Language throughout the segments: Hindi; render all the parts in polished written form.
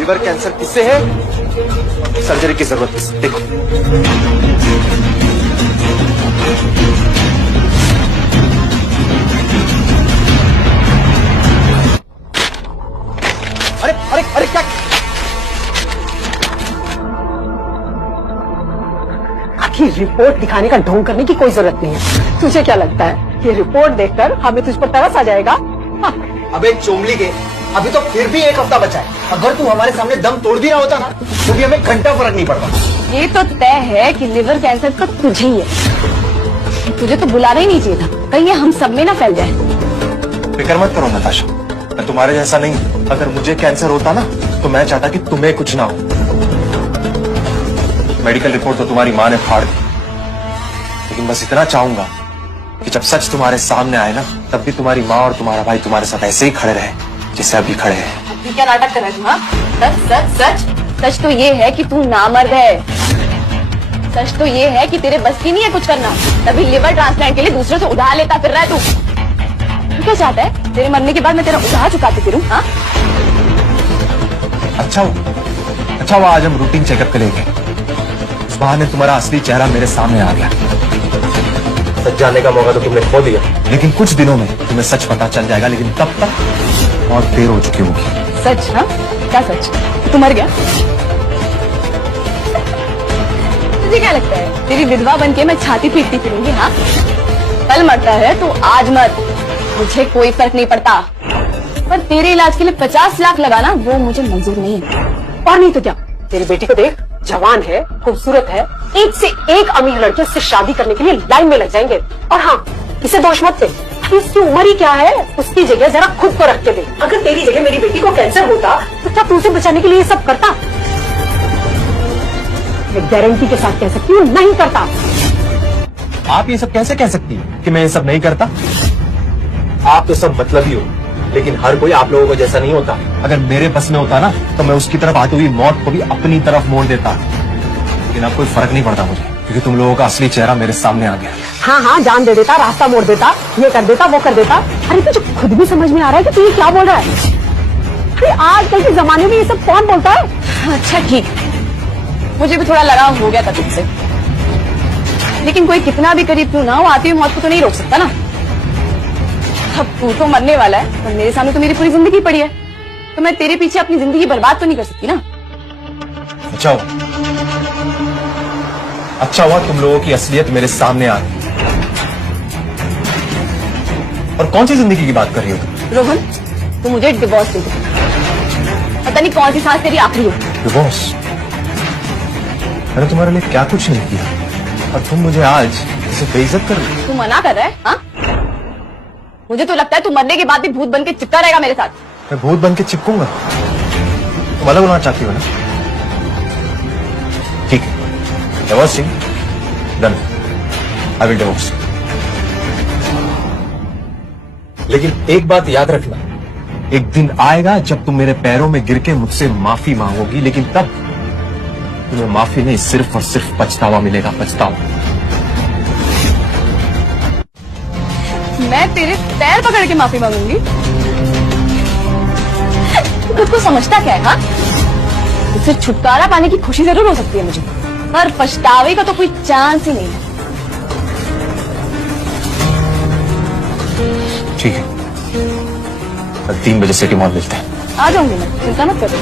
लिवर कैंसर किससे है, सर्जरी की जरूरत किससे? देखो अरे अरे अरे क्या, आखिर रिपोर्ट दिखाने का ढोंग करने की कोई जरूरत नहीं है। तुझे क्या लगता है ये रिपोर्ट देखकर हमें तुझ पर तरस आ जाएगा? हाँ। अबे चोमली के, अभी तो फिर भी एक हफ्ता बचा है। अगर तू हमारे सामने दम तोड़ भी रहा होता ना तो भी हमें घंटा फर्क नहीं पड़ता। ये तो तय है कि लिवर कैंसर तो तुझे ही है। तुझे तो बुलाना ही नहीं चाहिए था, कहीं ये हम सब में ना फैल जाए। फिक्र मत करो नताशा, मैं तुम्हारे जैसा नहीं। अगर मुझे कैंसर होता ना तो मैं चाहता कि तुम्हें कुछ ना हो। मेडिकल रिपोर्ट तो तुम्हारी माँ ने फाड़ दी, लेकिन बस इतना चाहूंगा कि जब सच तुम्हारे सामने आए ना तब भी तुम्हारी माँ और तुम्हारा भाई तुम्हारे साथ ऐसे ही खड़े रहे जैसे अभी खड़े हैं। अभी क्या नाटक कर रहा है तू? हाँ? सच सच सच सच तो ये है कि तू नामर्द है। सच तो ये है कि तेरे बस की नहीं है कुछ करना, तभी लिवर ट्रांसप्लांट के लिए दूसरे से उधार लेता फिर रहा है तू। क्या चाहता है तेरे मरने के बाद मैं तेरा उधार चुकाती फिरूं? हाँ? अच्छा हुआ आज हम रूटीन चेकअप करेंगे। उस बहाने तुम्हारा असली चेहरा मेरे सामने आ गया। सच जानने का मौका तो तुमने खो दिया, लेकिन कुछ दिनों में तुम्हें सच पता चल जाएगा, लेकिन तब तक बहुत देर हो चुकी होगी। सच? हाँ क्या सच? तू मर गया? तुझे क्या लगता है तेरी विधवा बनके मैं छाती पीटती फिरूंगी? हाँ, कल मरता है तो आज मत, मुझे कोई फर्क नहीं पड़ता। पर तेरे इलाज के लिए 50 लाख लगाना वो मुझे मंजूर नहीं है। और नहीं तो क्या, तेरी बेटी को देख, जवान है, खूबसूरत है, एक से एक अमीर लड़के उससे शादी करने के लिए लाइन में लग जाएंगे। और हाँ, इसे दोष मत दे, अभी इसकी उम्र ही क्या है। उसकी जगह जरा खुद को रख के दे। अगर तेरी जगह मेरी बेटी को कैंसर होता तो क्या तू उसे बचाने के लिए ये सब करता? मैं गारंटी के साथ कह सकती हूँ, नहीं करता। आप ये सब कैसे कह सकती है कि मैं ये सब नहीं करता? आप तो सब मतलबी हो, लेकिन हर कोई आप लोगों को जैसा नहीं होता। अगर मेरे बस में होता ना तो मैं उसकी तरफ आती हुई मौत को भी अपनी तरफ मोड़ देता, लेकिन अब कोई फर्क नहीं पड़ता मुझे, क्योंकि तुम लोगों का असली चेहरा मेरे सामने आ गया। हाँ हाँ, जान दे देता, रास्ता मोड़ देता, ये कर देता, वो कर देता। अरे तुझे खुद भी समझ में आ रहा है कि तू ये क्या बोल रहा है? अरे आजकल के जमाने में ये सब कौन बोलता है? अच्छा ठीक, मुझे भी थोड़ा लगाव हो गया था तुझसे, लेकिन कोई कितना भी करीब क्यों ना हो, आती हुई मौत को तो नहीं रोक सकता ना। अब तू तो मरने वाला है, पर मेरे सामने तो मेरी पूरी जिंदगी पड़ी है, तो मैं तेरे पीछे अपनी जिंदगी बर्बाद तो नहीं कर सकती ना। अच्छा हुआ तुम लोगों की असलियत मेरे सामने आ गई। और कौन सी जिंदगी की बात कर रही हो तुम? रोहन, तू मुझे डिवोर्स दे दे, पता नहीं कौन सी सांस तेरी आखिरी हो। डिवोर्स? मैंने तुम्हारे लिए क्या कुछ नहीं किया और तुम मुझे आज इसे बेइज्जत कर रही हो? तू मना कर रहा है? हाँ, मुझे तो लगता है तू मरने के बाद भी भूत बन के चिपका रहेगा मेरे साथ। मैं भूत बन के चिपकूंगा? तुम अलग होना चाहती हो ना? ठीक है, divorcing done, I will divorce. लेकिन एक बात याद रखना, एक दिन आएगा जब तुम मेरे पैरों में गिर के मुझसे माफी मांगोगी, लेकिन तब तुम्हें माफी नहीं, सिर्फ और सिर्फ पछतावा मिलेगा, पछतावा। मैं तेरे पैर पकड़ के माफी मांगूंगी? तू खुद को समझता क्या है? हाँ, इससे छुटकारा पाने की खुशी जरूर हो सकती है मुझे, पर पछतावे का तो कोई चांस ही नहीं है। ठीक है, 3 बजे सिटी मॉल मिलते हैं। आ जाऊंगी मैं, चिंता मत करो।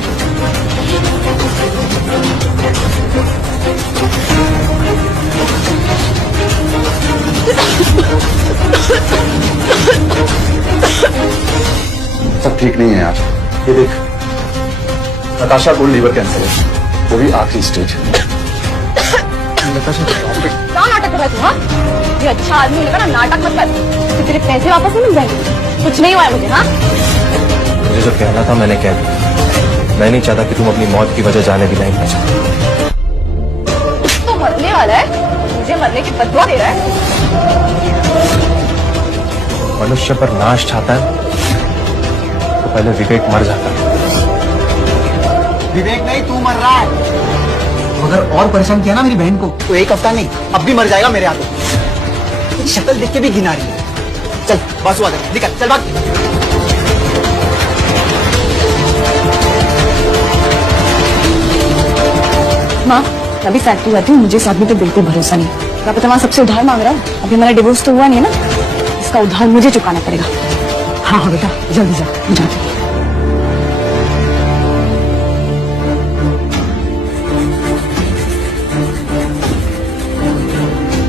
सब ठीक नहीं है यार, ये देख, नताशा को लीवर कैंसर है, वो भी आखिरी स्टेज। नताशा क्या नाटक कर रहा है तू? हाँ, ये अच्छा आदमी लगा ना, नाटक मत कर, तो तेरे पैसे वापस नहीं मिल जाएंगे। कुछ नहीं हुआ है मुझे। हाँ, मुझे जो कहना था मैंने कह दिया। मैं नहीं चाहता कि तुम अपनी मौत की वजह जाने भी नहीं पहुंचा। तो मरने वाला है, मुझे मरने की बदुआ दे रहा है। मनुष्य पर नाश चाहता है तो पहले विवेक मर जाता है। विवेक नहीं, तू मर रहा है। अगर और परेशान किया ना मेरी बहन को तो एक हफ्ता नहीं, अब भी मर जाएगा मेरे हाथों। तेरी शक्ल देख के भी घिना रही है। चल बासु आ गया, निकल, चल भाग। माँ मैं अभी फैक्ट्री जाती हूँ, मुझे इस आदमी पे बिल्कुल भरोसा नहीं। क्या पता वहाँ सबसे उधार मांग रहा है। अभी हमारा डिवोर्स तो हुआ नहीं है ना, इसका उधार मुझे चुकाना पड़ेगा। हाँ हाँ बेटा जल्दी जा, मैं जाती हूँ।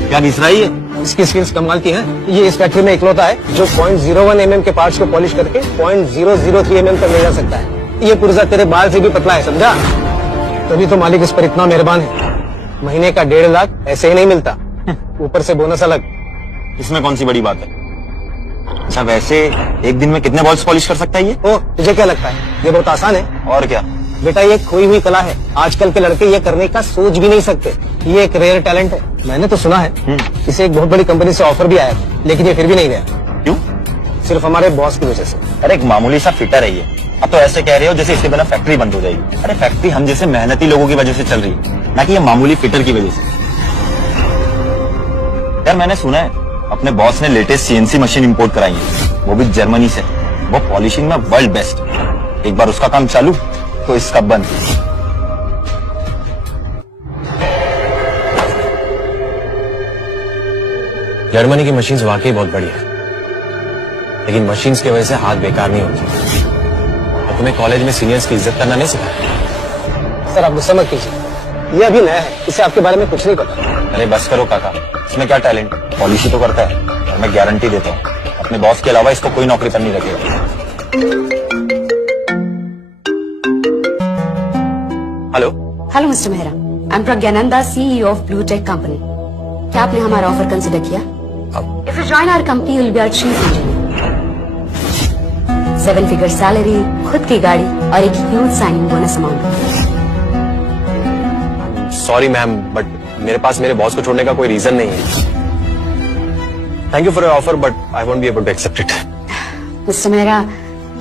क्या घिस रही है? इसकी स्किल्स कमाल की हैं। ये इस फैक्ट्री में इकलौता है जो 0.01 mm के पार्ट्स को पॉलिश करके 0.003 mm तक ले जा सकता है। ये पुर्जा तेरे बाल से भी पतला है, समझा? तभी तो मालिक इस पर इतना मेहरबान है। महीने का 1.5 लाख ऐसे ही नहीं मिलता, ऊपर से बोनस अलग। इसमें कौन सी बड़ी बात है? अच्छा वैसे एक दिन में कितने बॉल्स पॉलिश कर सकता है ये? ओ, तुझे क्या लगता है ये बहुत आसान है? और क्या? बेटा ये खोई हुई कला है, आजकल के लड़के ये करने का सोच भी नहीं सकते। ये एक रेयर टैलेंट है। मैंने तो सुना है इसे एक बहुत बड़ी कंपनी से ऑफर भी आया, लेकिन ये फिर भी नहीं गया। क्यों? सिर्फ हमारे बॉस की वजह से। अरे एक मामूली सा फिटर है ये, अब तो ऐसे कह रहे हो जैसे इसके बिना फैक्ट्री बंद हो जाएगी। अरे फैक्ट्री हम जैसे मेहनती लोगों की वजह से चल रही है, ना कि ये मामूली फिटर की वजह से। यार मैंने सुना है अपने बॉस ने लेटेस्ट सीएनसी मशीन इंपोर्ट कराई है, वो भी जर्मनी से। वो पॉलिशिंग में वर्ल्ड बेस्ट। एक बार उसका काम चालू तो इसका बंद। जर्मनी की मशीन्स वाकई बहुत बढ़िया है, लेकिन मशीन्स की वजह से हाथ बेकार नहीं होते। और तुम्हें कॉलेज में सीनियर्स की इज्जत करना नहीं सिखाया? सर आप गुस्सा मत कीजिए, ये अभी नया है, इसे आपके बारे में कुछ नहीं पता। अरे बस करो काका, इसमें क्या टैलेंट? पॉलिश ही तो करता है। और मैं गारंटी देता हूँ अपने बॉस के अलावा इसको कोई नौकरी पर नहीं रखेगा। Hello hello mister Mehra, I am Pragyananda, CEO of Blue Tech company. क्या आपने हमारा ऑफर कंसिडर किया? If you join our company you will be our chief engineer. 7 figure salary, खुद की गाड़ी और एक huge signing bonus amount. Sorry ma'am, but मेरे पास मेरे बॉस को छोड़ने का कोई रीजन नहीं है। Thank you for your offer but I won't be able to accept it. Mister Mehra,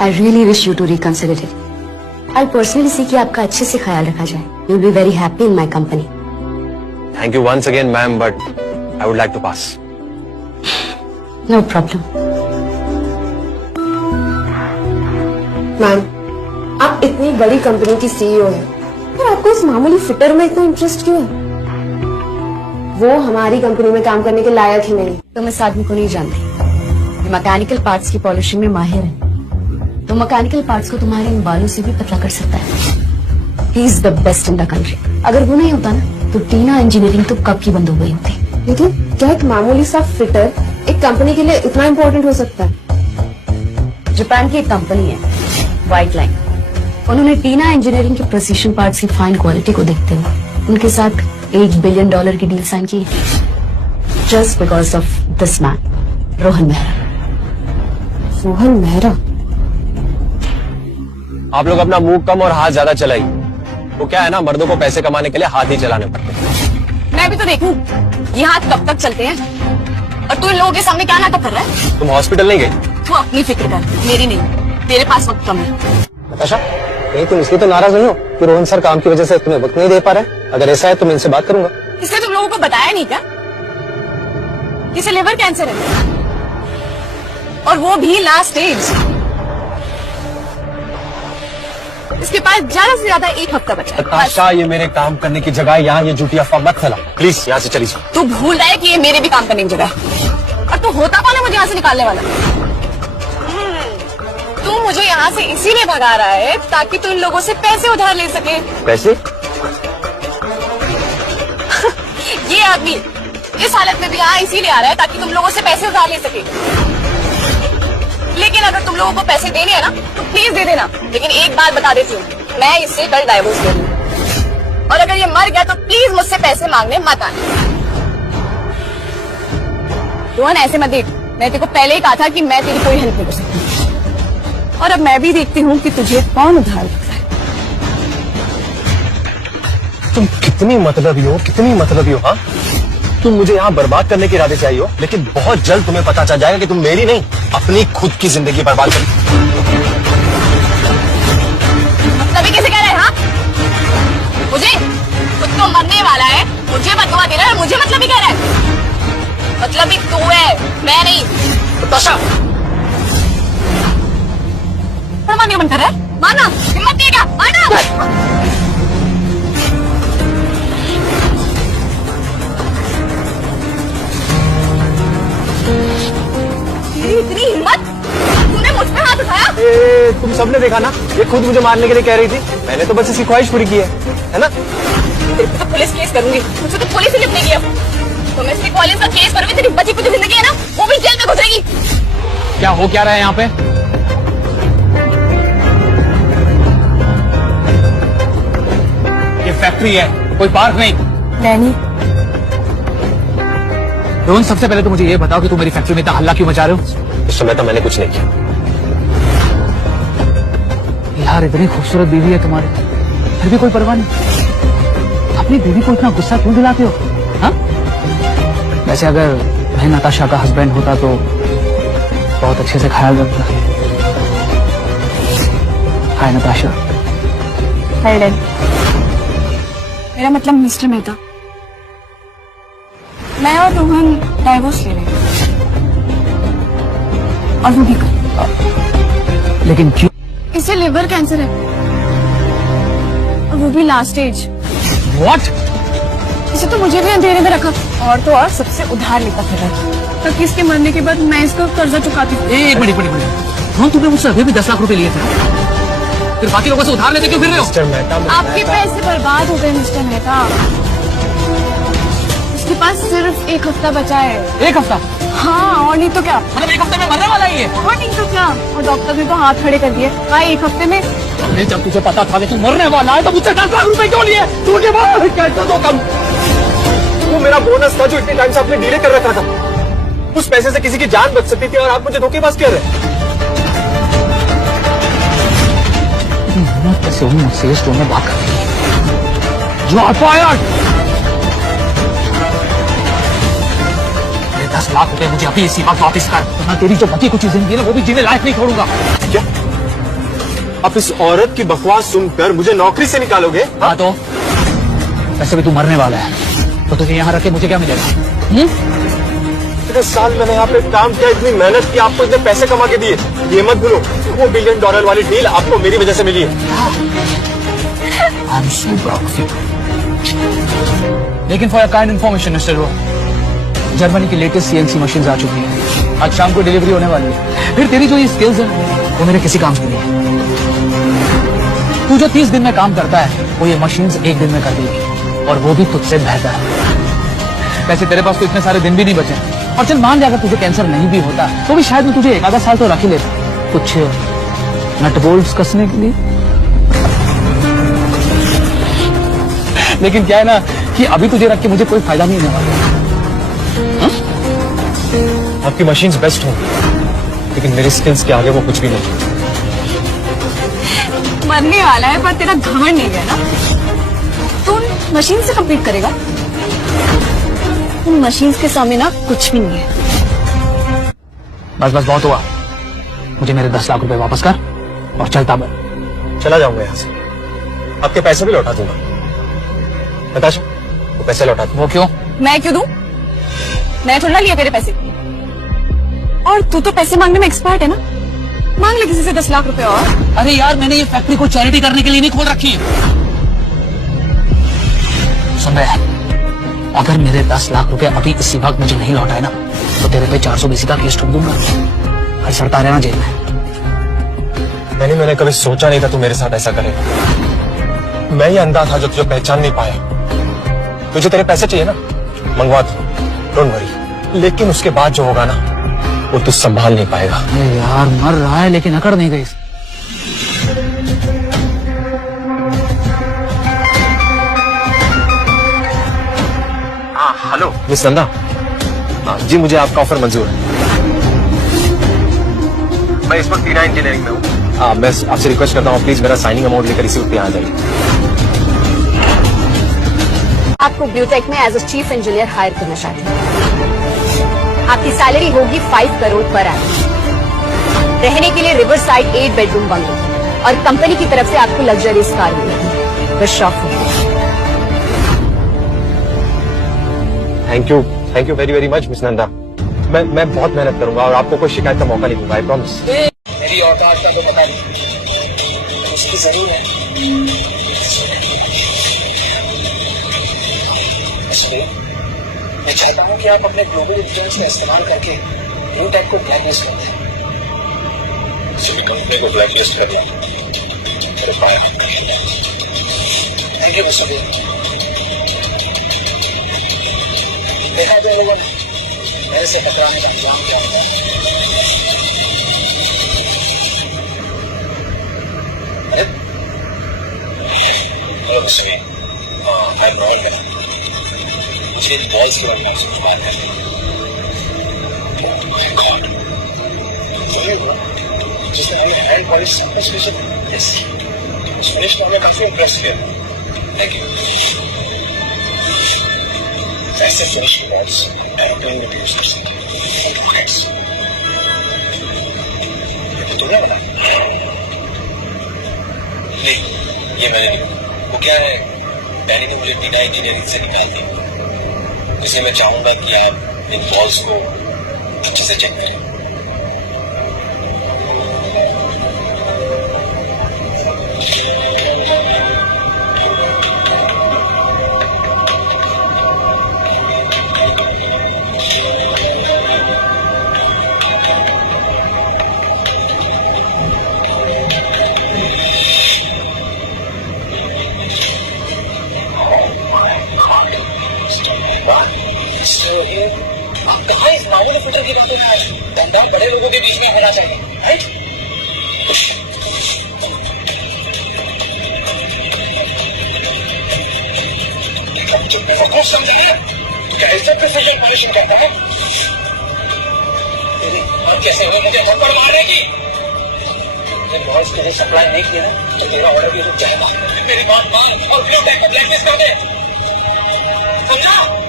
I really wish you to reconsider it. I personally see कि आपका अच्छे से ख्याल रखा जाए। You will be very happy in my company. Thank you once again ma'am, but I would like to pass. No problem. Ma'am, आप इतनी बड़ी कंपनी की सीईओ हैं, पर आपको इस मामूली फिटर में इतना इंटरेस्ट क्यों है? वो हमारी कंपनी में काम करने के लायक ही नहीं। तुम इस आदमी को नहीं जानते। ये मैकेनिकल पार्ट्स की पॉलिशिंग में माहिर है। तो मैकेनिकल पार्ट्स को तुम्हारे इन बालों से भी पतला कर सकता है। He is the best in the country. अगर वो नहीं होता ना तो टीना इंजीनियरिंग तो कब की बंद हो गई होती। लेकिन क्या एक मामूली सा फिटर एक कंपनी के लिए इतना इम्पोर्टेंट हो सकता है? जापान की एक कंपनी है व्हाइट लाइन, उन्होंने टीना इंजीनियरिंग के प्रिसीशन पार्ट्स की फाइन क्वालिटी को देखते हुए उनके साथ $1 बिलियन की डील साइन की, just because of this man, Rohan Mehra. Rohan Mehra? आप लोग अपना मुंह कम और हाथ ज्यादा चलाइए। वो क्या है ना, मर्दों को पैसे कमाने के लिए हाथ ही चलाने पड़ते हैं। मैं भी तो देखूं ये हाथ कब तक चलते हैं। और तू इन लोगों के सामने क्या नाटक कर रहा है? तुम हॉस्पिटल नहीं गई? तू अपनी फिक्र कर, मेरी नहीं। तेरे पास वक्त कम है। नताशा, कहीं तुम इसलिए तो नाराज नहीं हो कि रोहन सर काम की वजह से तुम्हें वक्त नहीं दे पा रहे? अगर ऐसा है तो मैं इनसे बात करूंगा। इसने तुम लोगों को बताया नहीं क्या? इसे लिवर कैंसर है और वो भी लास्ट स्टेज। इसके पास ज्यादा से ज्यादा 1 हफ्ता बचा है। नताशा, ये मेरे काम करने की जगह है, यहाँ ये झूठी अफवाह मत फैलाओ प्लीज। यहाँ से चली जाओ। तू भूल रहा है कि ये मेरे भी काम करने की जगह है। और तू होता कौन है मुझे यहाँ से निकालने वाला? तू मुझे यहाँ से इसीलिए भगा रहा है ताकि तू इन लोगों से पैसे उधार ले सके। पैसे? ये आदमी इस हालत में भी यहाँ इसीलिए आ रहा है ताकि तुम लोगों से पैसे उधार ले सके। लेकिन अगर तुम लोगों को पैसे देने हैं ना तो प्लीज दे देना। लेकिन एक बात बता देती हूँ, मैं इससे कल डाइवोर्स दे दूंगी। और अगर ये मर गया तो प्लीज मुझसे पैसे मांगने मत आना। रोहन ऐसे मत देख, मैं तेरे को पहले ही कहा था कि मैं तेरी कोई हेल्प नहीं कर सकती। और अब मैं भी देखती हूँ कि तुझे कौन उधार रखता है। तुम कितनी मतलबी हो, कितनी मतलबी हो। हाँ, तुम मुझे यहाँ बर्बाद करने के इरादे से आई हो, लेकिन बहुत जल्द तुम्हें पता चल जाएगा कि तुम मेरी नहीं अपनी खुद की जिंदगी बर्बाद कर। तभी कैसे कह रहा है? हाँ, मुझे खुद तो मरने वाला है, मुझे बददुआ दे रहा है और मुझे मतलब ही कह रहा है। मतलब ही तू है, मैं नहीं। नताशा, मारने का मन कर रहा है? मारना, हिम्मत नहीं है क्या? मारना। सबने देखा ना, ये खुद मुझे मारने के लिए कह रही थी। मैंने तो बस इसकी ख्वाहिश पूरी की है ना? तो पुलिस केस करूंगी, मुझसे तो पुलिस ही लिपने की। तो मैं इसकी कॉलेज का केस करूंगी, तेरी बची कुछ जिंदगी है ना वो भी जेल में गुजरेगी। क्या हो क्या रहा है यहाँ पे? ये फैक्ट्री है, कोई पार्क नहीं। डैनी, रोहन, सबसे पहले तो मुझे ये बताओ कि तुम मेरी फैक्ट्री में इतना हल्ला क्यों मचा रहे हो? इस समय तो मैंने कुछ नहीं किया। यार, इतनी खूबसूरत बीवी है तुम्हारी, फिर भी कोई परवाह नहीं। अपनी बीवी को इतना गुस्सा क्यों दिलाते हो? हाँ? वैसे अगर मैं नताशा का हस्बैंड होता तो बहुत अच्छे से ख्याल रखता। हाय नताशा। हाय डैनी। मेरा मतलब मिस्टर मेहता, मैं और रोहन डाइवोर्स ले रहे हैं, और वो भी कल। लेकिन क्यों? इसे लिवर कैंसर है, और वो भी लास्ट स्टेज। व्हाट? इसे तो मुझे भी अंधेरे में रखा, और तो और सबसे उधार लेता फिर रहा है, ताकि इसके मरने के बाद मैं इसका कर्जा चुकाती हूँ। एक मिनट। रोहन, तुमने मुझसे अभी भी 10 लाख रुपए लिए थे, फिर बाकी लोगों से उधार लेते क्यों फिर रहे हो? मिस्टर मेहता, आपके पैसे बर्बाद हो गए मिस्टर मेहता। उसके पास सिर्फ 1 हफ्ता बचा है। 1 हफ्ता? हाँ, और नहीं तो क्या। मतलब 1 हफ्ते में मरने वाला ही है? और नहीं तो क्या। और डॉक्टर ने तो हाथ खड़े कर दिए। हाँ, 1 हफ्ते में। अरे जब तुझे पता था कि तू मरने वाला है तो मुझसे 10 लाख रुपए क्यों लिए? तुझे कैसे दो कम? वो मेरा बोनस था जो इतने टाइम से आपने डीले कर रखा था। उस पैसे से किसी की जान बच सकती थी और आप मुझे धोखेबाज कर रहे हैं। कैसे हूँ मुझसे इस में बात कर? You are fired! 10 लाख रुपए मुझे अभी इसी वक्त वापिस कर, वरना तेरी जो बची कुछ जिंदगी है वो भी जीने लायक नहीं छोड़ूंगा। क्या आप इस औरत की बकवास सुनकर मुझे नौकरी से निकालोगे? हाँ तो वैसे भी तू मरने वाला है, तो तुझे यहाँ रख के मुझे क्या मिलेगा? इतने साल मैंने यहाँ पे काम किया, इतनी मेहनत की, आपको इतने पैसे कमा के दिए। ये मत भूलो, वो $1 बिलियन वाली डील आपको मेरी वजह से मिली है। I'm so proud of you. लेकिन फॉर काइंड इन्फॉर्मेशन मिस्टर रो, जर्मनी की लेटेस्ट CNC मशीन आ चुकी है, आज शाम को डिलीवरी होने वाली है। फिर तेरी जो ये स्किल्स है वो मेरे किसी काम की नहीं है। तू जो 30 दिन में काम करता है वो ये मशीन्स 1 दिन में कर देगी, और वो भी तुझसे बेहतर। वैसे तेरे पास तो इतने सारे दिन भी नहीं बचे, और चल मान लिया अगर तुझे कैंसर नहीं भी होता तो भी शायद मैं तुझे 1 आधा साल तो रख ही लेता, कुछ नट बोल्ट्स कसने के लिए। लेकिन क्या है ना कि अभी तुझे रख के मुझे कोई फायदा नहीं होने वाला। आपकी मशीन्स बेस्ट होंगी, लेकिन मेरी स्किल्स के आगे वो कुछ भी नहीं। मरने वाला है पर तेरा घमंड नहीं है ना। तू मशीन से कम्पीट करेगा? उन मशीन के सामने ना कुछ भी नहीं है। बस बहुत हुआ, मुझे मेरे 10 लाख रुपए वापस कर और चलता बन। चला जाऊंगा यहाँ से, आपके पैसे भी लौटा दूंगा। नताशा, वो पैसे लौटा दो। वो क्यों? मैं क्यों दूं? मैं थोड़ा लिया तेरे पैसे, और तू तो पैसे मांगने में एक्सपर्ट है ना। मांग ले किसी से 10 लाख रुपए और। अरे यार, मैंने ये फैक्ट्री को चैरिटी करने के लिए नहीं खोल रखी। सुन रहे हैं, अगर मेरे 10 लाख रुपए अभी इसी वक्त मुझे नहीं लौटाए ना तो तेरे पे 420 का केस ठोक दूंगा, हर सड़ता रहना जेल में। मैंने कभी सोचा नहीं था तू मेरे साथ ऐसा करेगा। मैं ही अंधा था जो तुझे पहचान नहीं पाया। तुझे तेरे पैसे चाहिए ना, मंगवा दो, डोंट वरी। लेकिन उसके बाद जो होगा ना वो तू संभाल नहीं पाएगा। अरे यार, मर रहा है लेकिन अकड़ नहीं गई। हाँ हेलो मिस नंदा, हाँ जी, मुझे आपका ऑफर मंजूर है। मैं इस वक्त टीना इंजीनियरिंग में हूँ। मैं आपसे रिक्वेस्ट करता हूँ प्लीज मेरा साइनिंग अमाउंट लेकर इसी वक्त यहाँ आ जाइए। आपको ब्यूटेक में as a chief engineer hire करना चाहते हैं। आपकी सैलरी होगी 5 करोड़ पर एनम। रहने के लिए रिवर साइड 8 बेडरूम बंगलो, और कंपनी की तरफ से आपको लग्जरीज कार मिलेगी। Wish of thank you very much miss Nanda. मैं बहुत मेहनत करूंगा और आपको कोई शिकायत का मौका नहीं दूंगा, आई प्रॉमिस। मेरी औकात का तो पता नहीं, उसकी जरूर है। मैं चाहता हूँ कि आप अपने ग्लोबल इन्फ्लुएंस का इस्तेमाल करके ब्यूटेक को ब्लैकलिस्ट कर दें। किसी भी कंपनी को ब्लैकलिस्ट करना मेरे फायर थैंक यू मिस्टर देखा जाए लोगों मेरे से टकराने का प्लान क्या है hello mister I am royal मुझे इन बॉयज के बारे में कुछ बात करनी है जिसने हमें हैंड पॉलिश सैंपल्स भेजे इस फिनिश को हमें काफी इम्प्रेस किया थैंक यू ऐसे फिनिश के बाद एरोप्लेन में यूज कर सकते हैं तुमने बना नहीं ये मैंने नहीं वो क्या है डैडी ने मुझे टीना इंजीनियरिंग से निकाल दिया इसलिए मैं चाहूंगा कि आप इन बॉल्स को अच्छे से चेक करें आप कहाँ इस मामूली फिल्टर की बातें कर रहे हैं दमदार बड़े लोगों के बीच में होना चाहिए राइट हम चुप्पी को कुछ समझेंगे क्या इससे प्रिसीजन पॉलिशिंग करता है आप कैसे हो मुझे थप्पड़ मारेगी बॉस के लिए सप्लाई नहीं किया तो तेरा ऑर्डर भी रुक जाएगा मेरी बात मान और वीडियो टैग को ब्लैकलिस्ट कर दे समझा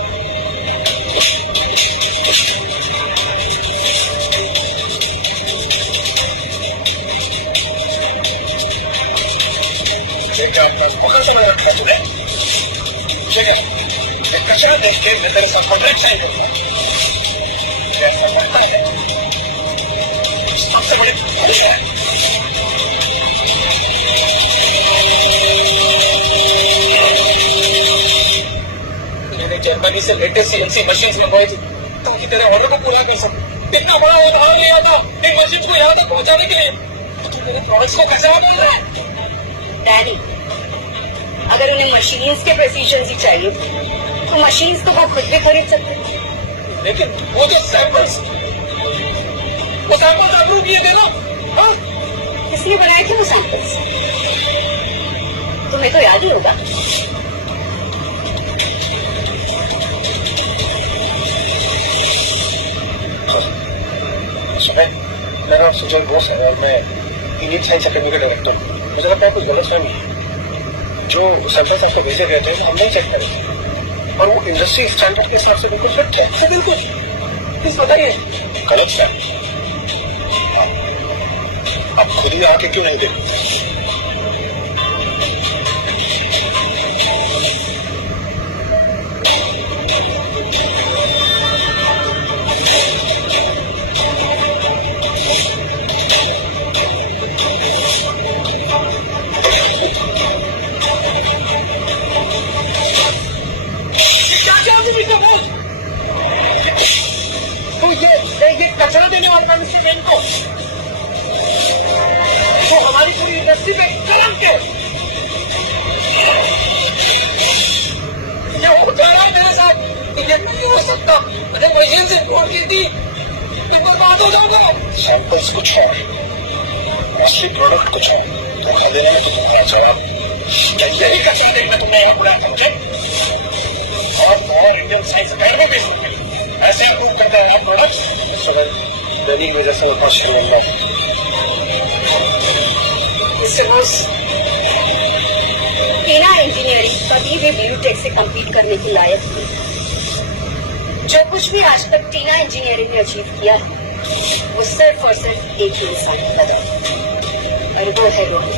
पकड़ से लगा रखा तुमने ठीक है कचरा देख के तेरे सब कॉन्ट्रैक्ट साइन होता है कैसा लगता है सबसे बड़ी बारिश है मैंने जर्मनी से लेटेस्ट सीएनसी मशीन मंगवाई थी ताकि तेरे ऑर्डर को पूरा कर सके इतना बड़ा उधार लिया था इन मशीन को यहाँ तक पहुंचाने के लिए तो मेरे प्रोडक्ट्स को कैसे बोल रहा है डैडी अगर उन्हें मशीन्स के प्रेसिजन ही चाहिए तो मशीन्स तो वो खुद भी खरीद सकते हैं लेकिन वो जो सैंपल्स अप्रूव किए थे ना हाँ? इसलिए बनाए थे वो सैंपल्स तुम्हें तो याद ही होगा मेरा सुजय बोस है और मैं इंडियन साइंस अकेडमी का डायरेक्टर हूँ मुझे लगता है कुछ गलतफहमी है जो सैंपल्स आपको भेजे गए थे हम नहीं चेक करें और वो इंडस्ट्री स्टैंडर्ड के हिसाब से बिल्कुल फिट है बिल्कुल प्लीज बताइए गलत है आप खुद ही आके क्यों नहीं देखते तो ये कचरा देने वाला मिस्टर जैन को तो हमारी पूरी इंडस्ट्री पे कलम के ये हो जा रहा है मेरे साथ ये नहीं हो सकता मैंने मशीन से फोन की थी तुम बर्बाद हो जाओगे सैंपल्स कुछ है असली प्रोडक्ट कुछ है तो खा देने में तो तुम क्या चाह यही कचरा देखना तुम्हारा पूरा समझे और इंडियन साइंस अकेडमी में ऐसे अप्रूव करता है आप प्रोडक्ट्स दिल्ली में जैसा टीना इंजीनियरिंग कभी भी बीयूटेक से कम्पीट करने के लायक नहीं जो कुछ भी आज तक टीना इंजीनियरिंग ने अचीव किया है वो सिर्फ और सिर्फ एक ही इंसान का कदम और वो है रोहन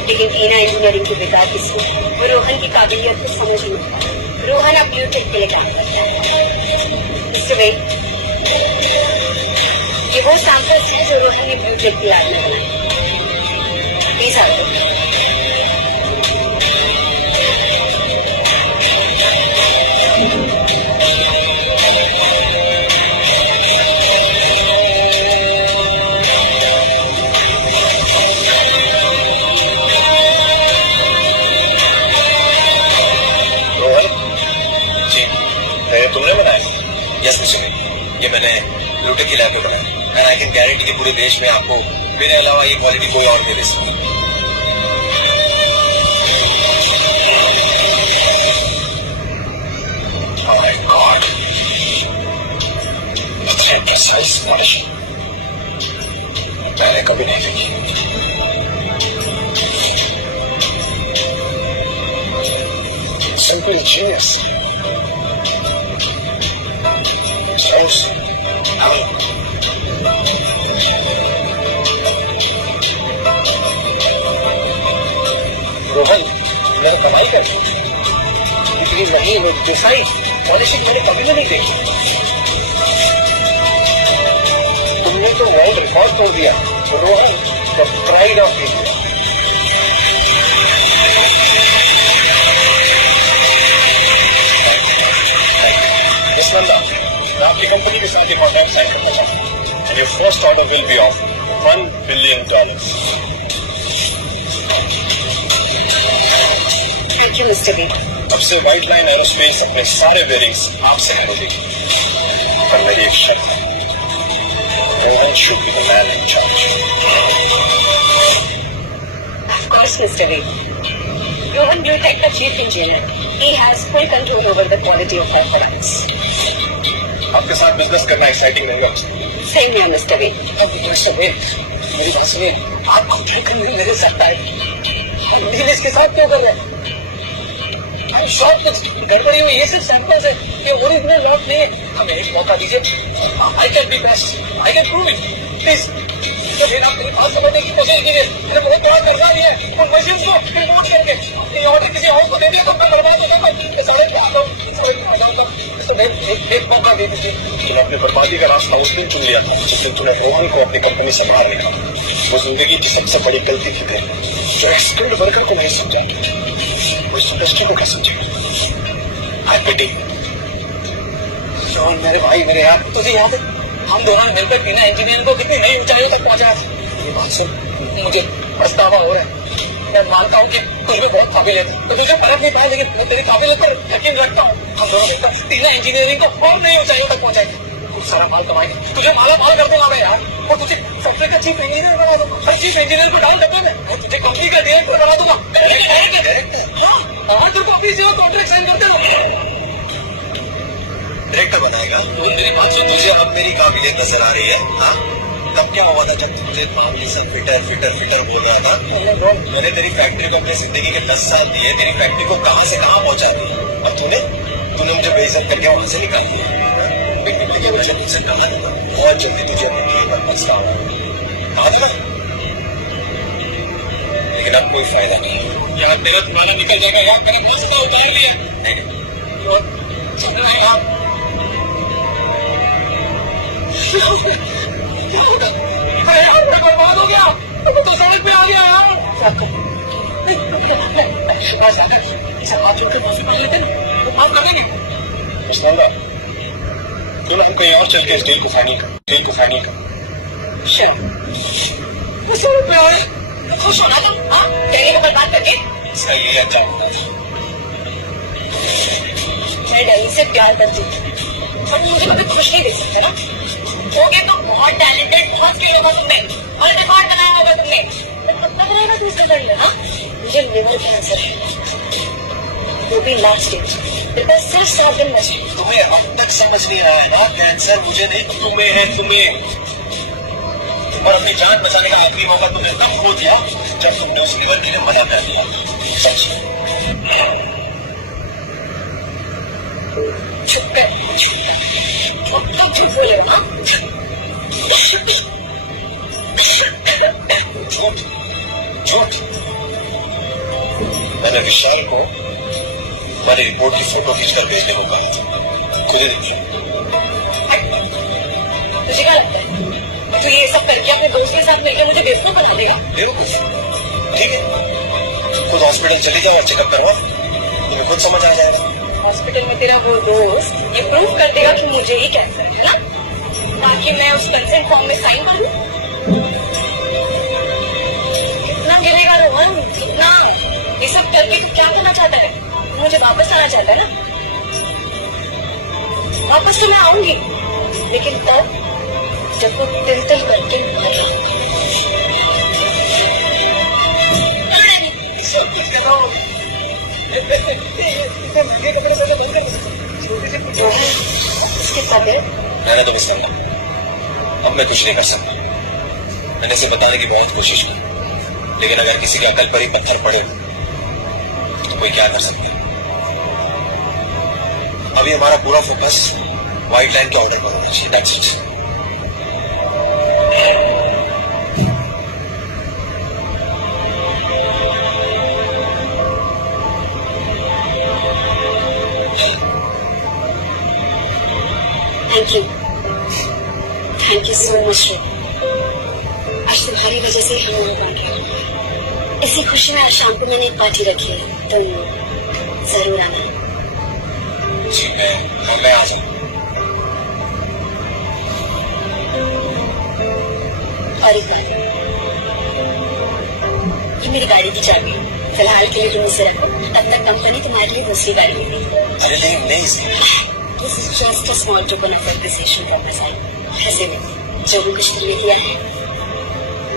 लेकिन टीना इंजीनियरिंग के बेकार किसी वो रोहन की काबिलियत को समझ नहीं रोहन अब ब्यूटेक के लिए काम करता है ये वो सैंपल है जो रोहन ने ब्यूटेक की लैब में बनाए प्लीज आगे मैंने लूटे की लैब में बनाया एंड आई कैन गारंटी कि पूरे देश में आपको मेरे अलावा ये क्वालिटी कोई और नहीं दे सकता। Oh my God. इतने प्रिसाइज पॉलिशिंग मैंने कभी नहीं देखी। Simple genius. Sounds रोहन, मैंने बनाई कर इतनी नहीं वो डिसाइड पॉलिशिंग मैंने कभी भी नहीं देखी। तुमने तो वर्ल्ड रिकॉर्ड तोड़ दिया Rohan, the pride of India. इस बंदा मैं आपकी कंपनी के साथ एक कॉन्ट्रैक्ट साइन करना चाहता हूँ। Your first order will be of $1 billion. Thank you mister B. अब से व्हाइट लाइन एरोस्पेस अपने सारे बेरिंग्स आपसे खरीदेगी, पर मेरी एक शर्त है, Rohan should be the man in charge. Of course, Mr. Ray. Rohan Bluetech, the chief engineer, he has full control over the quality of our products. आपके साथ बिजनेस करना एक्साइटिंग नहीं है। Same here, Mr. Ray. अब मिस्टर वे, मेरी बात सुनिए, आपको ट्रिक नहीं मिल सकता है, डील इसके साथ क्यों कर रहे हैं? I'm sure कुछ गड़बड़ी हुई, ये सिर्फ सैंपल्स है, ये ओरिजिनल लॉट नहीं है। हमें एक मौका दीजिए, I can be best, I can prove it, please। तो फिर आप मेरी बात समझने की कोशिश कीजिए, मेरे बहुत बड़ा कर्जा नहीं है, उन मशीन को रिमोट करके ये ऑर्डर किसी और को दे दिया तो मैं बर्बाद हो जाऊंगा, सारे एक मौका दे दीजिए। तुमने अपनी बर्बादी का रास्ता उस दिन चुन लिया था जिस दिन तुमने रोहन को अपनी कंपनी से बाहर निकाला। वो जिंदगी की सबसे बड़ी गलती थी तेरी, जो एक्सपर्ट वर्कर को नहीं समझा, वो इंडस्ट्री को क्या समझेगा। आई पिटी रोहन, मेरे भाई, मेरे यार, तुझे याद है हम दोनों ने मिलकर टीना इंजीनियरिंग को कितनी नई ऊंचाइयों तक पहुंचाया। ये बात सुन, मुझे पछतावा हो रहा है। मैं मानता हूँ कि तुझ में बहुत काबिलियत है, तो तुझे फर्क नहीं पाया, लेकिन मैं तेरी काबिलियत पर यकीन रखता हूँ। हम दोनों मिलकर टीना इंजीनियरिंग को और नई ऊंचाइयों तक पहुंचाएंगे, कुछ सारा माल कमाएंगे, तुझे माला माल कर देगा मैं यार, और तुझे सॉफ्टवेयर का चीफ इंजीनियर बना दूंगा। हर चीफ इंजीनियर को डाउन डब्बे में मैं तुझे कंपनी का डायरेक्टर बना दूंगा। और तेरे को अपनी सेवा कॉन्ट्रैक्ट साइन करते हो, डायरेक्टर बनाएगा। तो मेरी बात सुन, तुझे अब मेरी काबिलियत नजर आ रही है? हाँ, तब क्या हुआ था जब तुझे मामले से फिटर हो गया था? मैंने तेरी फैक्ट्री को अपनी जिंदगी के 10 साल दिए, तेरी फैक्ट्री को कहाँ से कहाँ पहुंचा दी, और तूने मुझे बेइज्जत करके वहां से निकाल दिया। मुझे तुझसे कहा था बहुत जल्दी तुझे अपनी पर पछतावा ना, लेकिन अब कोई फायदा नहीं। यहाँ तेरा तुम्हारा निकल जाएगा, यहाँ मेरा मौसम उतार लिया चल रहा है आप। बर्बाद हो गया, तो समझ में आ गया यार। आप कर देंगे क्यों ना हम कहीं और चल के इस डील को फाइनल कर। खुश होना था तेरी बर्बाद करके। सही है, जाओ। मैं डैनी से प्यार करती हूँ, पर मुझे कभी खुश नहीं देख सकते ना। हो गया तो बहुत टैलेंटेड, बहुत स्किल होगा तुमने, और रिकॉर्ड बनाया होगा तुमने, तो कब तक रहेगा तू इसका कर लेना। मुझे लिवर कैंसर है, वो भी लास्ट स्टेज, मेरे पास सिर्फ 7 दिन बचे। तुम्हें अब तक समझ नहीं आया ना, कैंसर मुझे नहीं तुम्हें है, तुम्हें। और अपनी जान बचाने का आखिरी मौका तुमने तब खो दिया जब तुमने उस लिवर के लिए मना कर दिया। सच चुप कर, अब तक झूठ बोले ना। झूठ। मैंने विशाल को हमारी रिपोर्ट की फोटो खींचकर भेजने को कहा था, खुद ही दिखा। तुझे क्या लगता है तू ये सब करके अपने दोस्त के साथ मिलकर मुझे बेवकूफ बना देगा? ठीक है, खुद हॉस्पिटल चले जाओ और चेकअप करवाओ, तुम्हें खुद समझ आ जाएगा। हॉस्पिटल में तेरा वो दोस्त ये प्रूव कर देगा कि मुझे ही कैंसर है ना, ताकि मैं उस कंसेंट फॉर्म में साइन कर लूं। कितना गिरेगा रोहन, कितना? ये सब करके तू क्या करना चाहता है? मुझे वापस आना चाहता है ना? वापस तो मैं आऊंगी, लेकिन तब जब वो तिल करके मरा। उसकी तबीयत मैंने तो मिस करना, अब मैं कुछ नहीं कर सकता। मैंने इसे बताने की बहुत कोशिश की, लेकिन अगर किसी के अकल पर ही पत्थर पड़े तो कोई क्या कर सकता है। अभी हमारा पूरा फोकस व्हाइट लाइन के ऑर्डर पर होना चाहिए। That's it. Thank you so much. आज तुम्हारी वजह से हम लोग बन गए। इसी खुशी में आज शाम को मैंने एक पार्टी रखी है, तुम जरूर आना। जी मैं आ जाऊँ। और एक बात, ये मेरी गाड़ी की चाबी है, फिलहाल के लिए तुम इसे रखो, तब तक कंपनी तुम्हारे लिए दूसरी गाड़ी लेगी। अरे लेकिन नहीं, This is just a small token of appreciation from my side. ऐसे में जो भी कुछ तुमने किया है,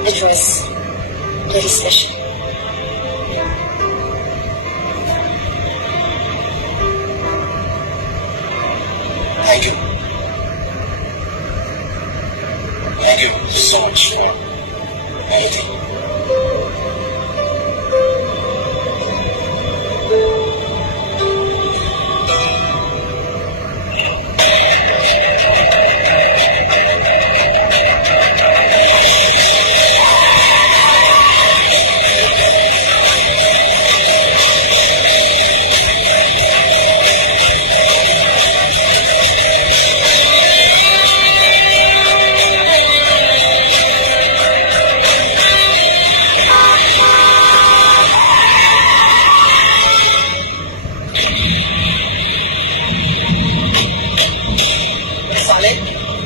it was very special. Thank you. Thank you so much for everything.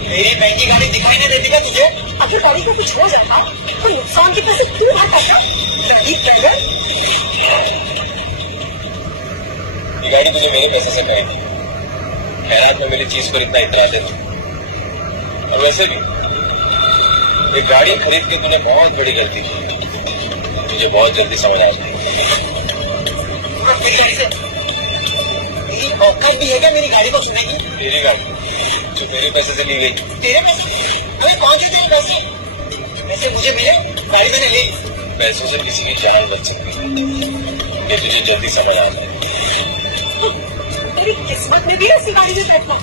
मेरी महंगी गाड़ी दिखाई नहीं देती क्या तुझे? अगर गाड़ी को कुछ हो जाएगा तो नुकसान के पैसे क्यों हटाता? ये गाड़ी तुझे मेरे पैसे से खरीदी, खैरात में मिली चीज पर इतना इतरा देता। और वैसे भी एक गाड़ी खरीद के तूने बहुत बड़ी गलती की, तुझे बहुत जल्दी समझ आएगी। औकात भी है क्या मेरी गाड़ी को सुनेगी? तेरी गाड़ी जो तेरे पैसे से ली गई। तेरे पैसे? अरे कौन से तेरे पैसे? पैसे मुझे मिले, गाड़ी मैंने ली। पैसों से किसी की जान बच सकती है, ये तुझे जल्दी समझ आ जाए। मेरी किस्मत में भी ऐसी गाड़ी में बैठना,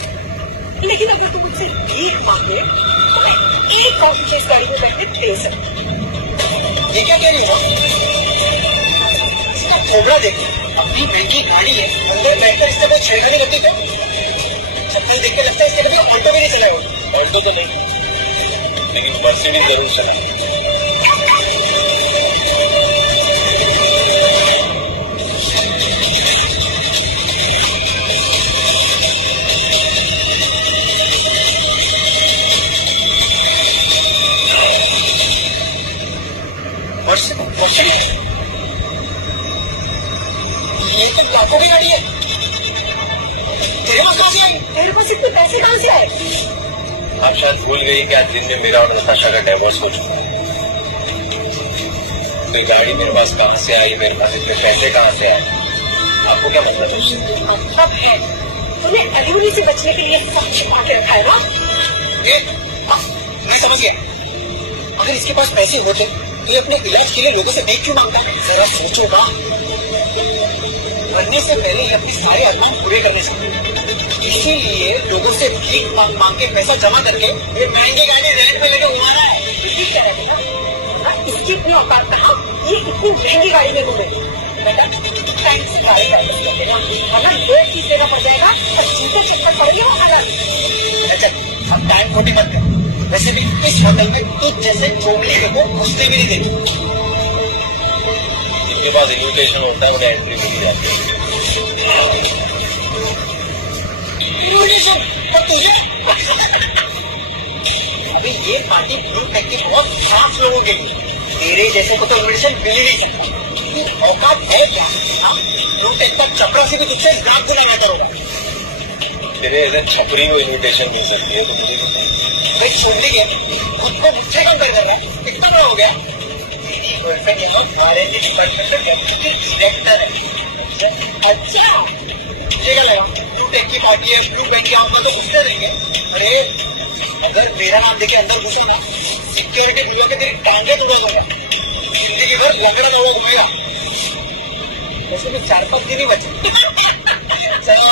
लेकिन अगर तुम मुझसे भीख मांगे तो मैं एक और मुझे इस गाड़ी में बैठने दे सकती। ये क्या कह रही हो? इसका खोबरा देखो, अपनी महंगी गाड़ी है, अंदर बैठकर इसका कोई छेड़खानी करती क्या? चप्पल देख के लगता है इसके कभी ऑटो भी नहीं चला होगा। ऑटो तो नहीं, लेकिन मर्सिडीज जरूर चला। ये तो लाखों की गाड़ी है। तेरे पास कहाँ से आई? तेरे पास इतने पैसे कहाँ से आए? आप शायद भूल गई कि आज दिन में मेरा और नताशा का डाइवोर्स हो चुका है। तो ये गाड़ी मेरे पास कहाँ से आई, मेरे पास इतने पैसे कहाँ से आए, आपको क्या मतलब है? मतलब है तूने एलिमनी से बचने के लिए सब छिपा के रखा है ना? मैं समझ गया। अगर इसके पास पैसे होते तो ये अपने इलाज के लिए लोगों से भीख क्यों मांगता? जरा सोचोगा, मरने से पहले ये अपने सारे अरमान पूरे करने सकते, इसीलिए लोगों से भीख मांग मांग के पैसा जमा करके ये महंगी गाड़ी रेंट में लेके घुमा रहा है। इसकी इतनी औकात कहा, ये इतनी महंगी गाड़ी में घूमे। बेटा टाइम से गाड़ी वापस कर देना, वरना लेट फीस देना पड़ जाएगा और जीते चक्कर पड़ेगी वहां। अच्छा अब टाइम खोटी मत कर। वैसे भी इस होटल में तुझ जैसे चोगली को घुसने भी नहीं देती। जिनके पास इन्विटेशन होता है उन्हें एंट्री मिल जाती है। इन्विटेशन और तुझे? अभी ये पार्टी ब्लू टेक की बहुत खास लोगों के लिए, तेरे जैसे को तो इन्विटेशन मिल ही नहीं सकता। औकात है क्या? ब्लू टेक का चपड़ा से भी तुझसे नाक धुलाया करो। तेरे ऐसे छपरी को इन्विटेशन मिल सकती है तो मुझे भाई छोड़ देंगे खुद को मुझसे कम कर देगा कितना बड़ा हो गया डायरेक्टर है अच्छा ये क्या लगा तू टेक की पार्टी है तू बैठ के आऊंगा तो घुसते रहेंगे अरे अगर मेरा नाम देके अंदर घुसे ना सिक्योरिटी बुला के तेरी टांगे तोड़ दूंगा जिंदगी भर घोंगड़ा दौड़ा घूमेगा वैसे भी 4-5 दिन ही बचे चलो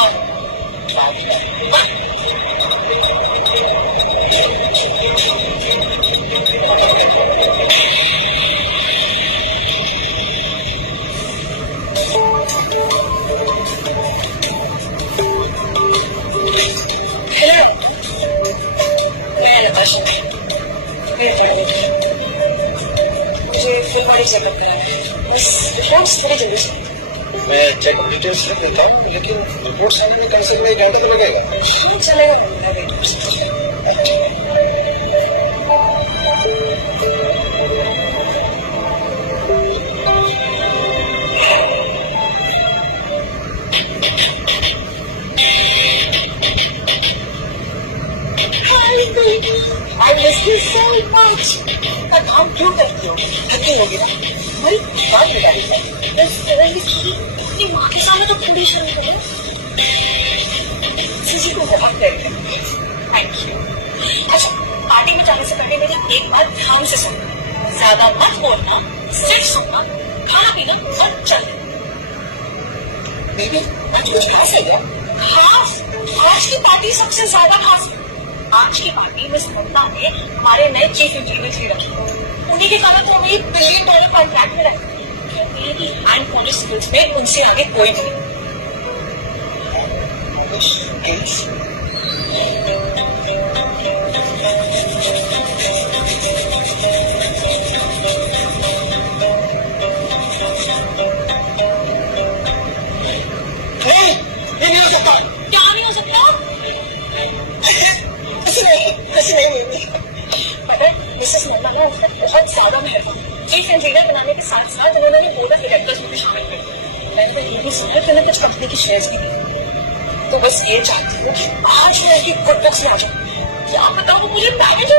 मुझे फिल्म वाली जगह पे है बस रिपोर्ट्स थोड़ी जल्दी से मैं चेक डिटेल्स लिख देता हूँ लेकिन रिपोर्ट्स आने में कम से कम 1 घंटा तो लगेगा चलेगा I miss you so much. पर काम क्यों करती हो? थकी होगी ना? हमारी बात बता दीजिए। बस अपनी माँ के सामने तो थोड़ी शर्म करो। सीजी को बहुत करेगा। Thank you. अच्छा, पार्टी में जाने से पहले मेरी एक बात ध्यान से सुनो। ज्यादा मत बोलना, सिर्फ सुनना, खाना पीना और चलना। बेबी, आज कुछ खास है क्या? खास? आज की पार्टी सबसे ज्यादा खास है। आज की पार्टी में सपना ने हमारे नए चीफ इंजीनियर थे रखे उन्हीं के कारण तो हमें $1 बिलियन कॉन्ट्रैक्ट में रखा मेरी हैंड पॉलिश स्किल्स में उनसे आगे कोई नहीं ये नहीं हो सकता क्या नहीं हो सकता ऐसे नहीं होती मगर मिसेस नंदा ना उसका बहुत ज्यादा मेहरबान चीफ इंजीनियर बनाने के साथ साथ उन्होंने बोर्ड ऑफ डायरेक्टर्स में भी शामिल किया मैंने ये भी सुना कि उन्हें कुछ कंपनी की शेयर्स भी दी तो बस ये चाहती हूँ कि आज मैं उनकी गुड बुक्स में आ जाऊँ क्या बताऊँ मुझे मैनेजर